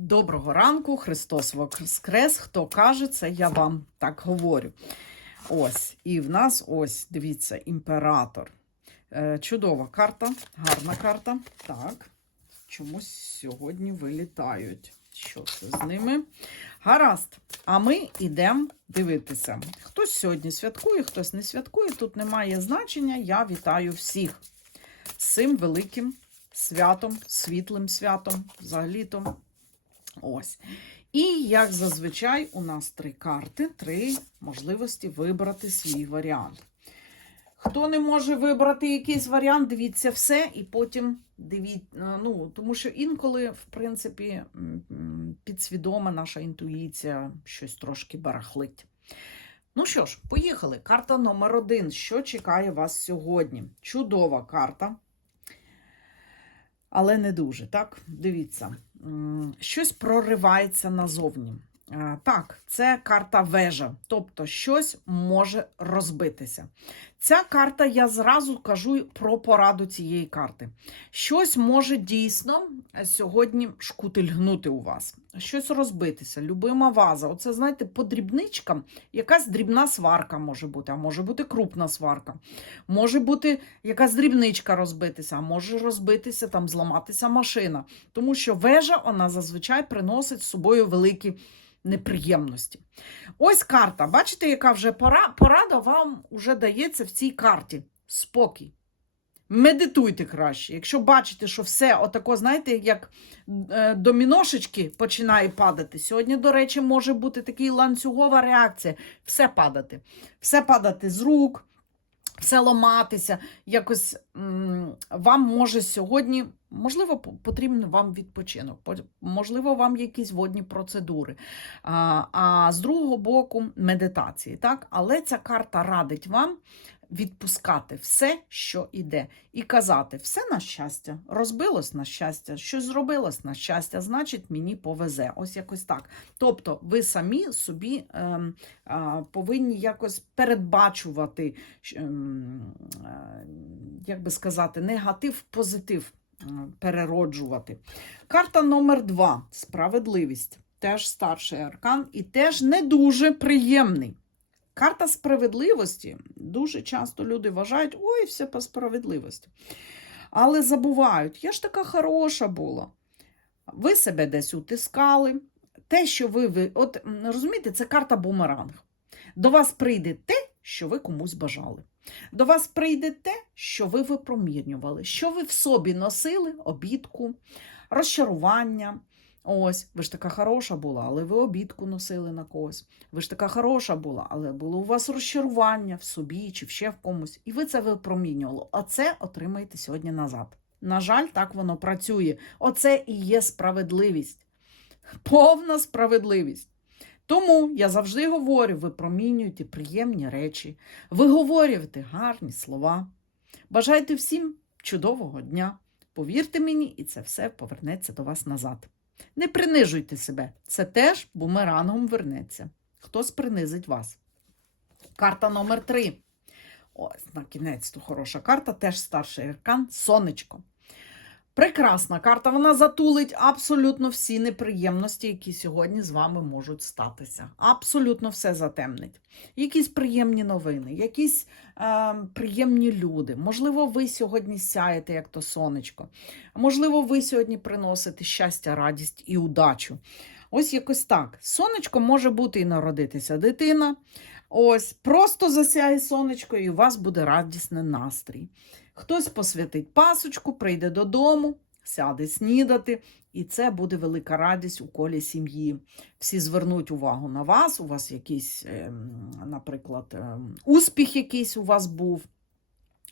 Доброго ранку, Христос Воскрес. Хто каже, це я вам так говорю. Ось, і в нас ось, дивіться, імператор. Е, чудова карта, гарна карта. Так, чомусь сьогодні вилітають. Що це з ними? Гаразд. А ми йдемо дивитися. Хтось сьогодні святкує, хтось не святкує. Тут немає значення. Я вітаю всіх з цим великим святом, світлим святом, взагалі-то. Ось. І, як зазвичай, у нас три карти, три можливості вибрати свій варіант. Хто не може вибрати якийсь варіант, дивіться все, і потім дивіться. Ну, тому що інколи, в принципі, підсвідома наша інтуїція щось трошки барахлить. Ну що ж, поїхали. Карта номер один. Що чекає вас сьогодні? Чудова карта. Але не дуже, так? Дивіться, щось проривається назовні. Е, Так, це карта вежа, тобто щось може розбитися. Ця карта, я зразу кажу про пораду цієї карти. Щось може дійсно сьогодні шкутильгнути у вас, щось розбитися, любима ваза. Оце, знаєте, по дрібничкам якась дрібна сварка може бути, а може бути крупна сварка. Може бути якась дрібничка розбитися, а може розбитися, там, зламатися машина. Тому що вежа вона зазвичай приносить з собою великі неприємності. Ось карта. Бачите, яка вже пора, порада вам вже дається в цій карті. Спокій. Медитуйте краще. Якщо бачите, що все отако, знаєте, як е, доміношечки починає падати. Сьогодні, до речі, може бути така ланцюгова реакція. Все падати. Все падати з рук, все ламатися. Якось вам може сьогодні, можливо, потрібен вам відпочинок, можливо, вам якісь водні процедури. А, а з другого боку, медитації. Так? Але ця карта радить вам відпускати все, що йде, і казати: все на щастя, розбилось на щастя, щось зробилось на щастя, значить, мені повезе. Ось якось так. Тобто, ви самі собі ем, а, повинні якось передбачувати, ем, е, як би сказати, негатив позитив е, перероджувати. Карта номер два справедливість. Теж старший аркан і теж не дуже приємний. Карта справедливості. Дуже часто люди вважають, ой, все по справедливості. Але забувають, я ж така хороша була. Ви себе десь утискали. Те, що ви, от розумієте, це карта бумеранг. До вас прийде те, що ви комусь бажали. До вас прийде те, що ви випромінювали, що ви в собі носили, обідку, розчарування. Ось, ви ж така хороша була, але ви обідку носили на когось. Ви ж така хороша була, але було у вас розчарування в собі чи ще в комусь, і ви це випромінювали. Оце отримаєте сьогодні назад. На жаль, так воно працює. Оце і є справедливість. Повна справедливість. Тому я завжди говорю: випромінюйте приємні речі, виговорюйте гарні слова. Бажайте всім чудового дня. Повірте мені, і це все повернеться до вас назад. Не принижуйте себе, це теж бумерангом вернеться. Хтось принизить вас. Карта номер три. Ось, на кінець то хороша карта, теж старший аркан сонечко. Прекрасна карта, вона затулить абсолютно всі неприємності, які сьогодні з вами можуть статися. Абсолютно все затемнить. Якісь приємні новини, якісь е, приємні люди. Можливо, ви сьогодні сяєте, як то сонечко. Можливо, ви сьогодні приносите щастя, радість і удачу. Ось якось так. Сонечко може бути і народитися дитина. Ось, просто засяє сонечко, і у вас буде радісний настрій. Хтось посвятить пасочку, прийде додому, сяде снідати, і це буде велика радість у колі сім'ї. Всі звернуть увагу на вас, у вас якийсь, ем, наприклад, ем, успіх якийсь у вас був.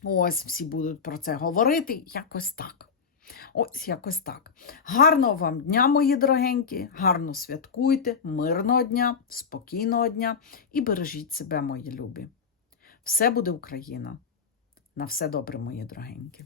Ось, всі будуть про це говорити. Якось так. Ось якось так. Гарного вам дня, мої дорогенькі, гарно святкуйте, мирного дня, спокійного дня і бережіть себе, мої любі. Все буде Україна. На все добре, мої дорогенькі.